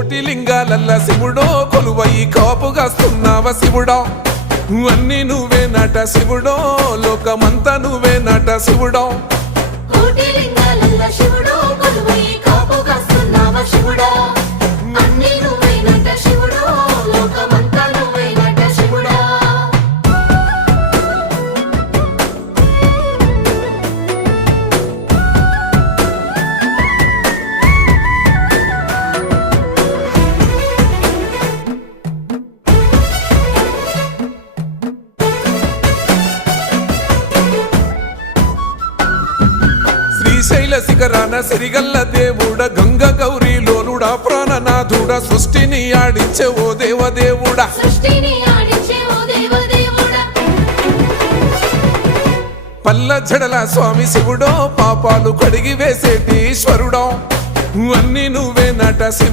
కోటి లింగాలల్ల శివుడో కొలువై కాపుగాస్తున్నావ శివుడా అన్ని నువ్వే నట శివుడో లోకమంతా నువ్వే నట శివుడో కోటి లింగాలల్ల శివుడో కొలువై కాపుగాస్తున్నావ శివుడా అన్ని నువ్వే నట శివుడో లోకమంతా నువ్వే నట శివుడా శ్రీశైల శిఖరాన సిరిగల్ల దేవుడ గంగ గౌరీ లోలుడా ప్రాణనాథుడా సృష్టిని ఆడించే ఓ దేవదేవుడా సృష్టిని ఆడించే ఓ దేవదేవుడా పల్ల జడల స్వామి శివుడో పాపాలు కడిగి వేసేటి ఈశ్వరుడో అన్ని నువ్వే నట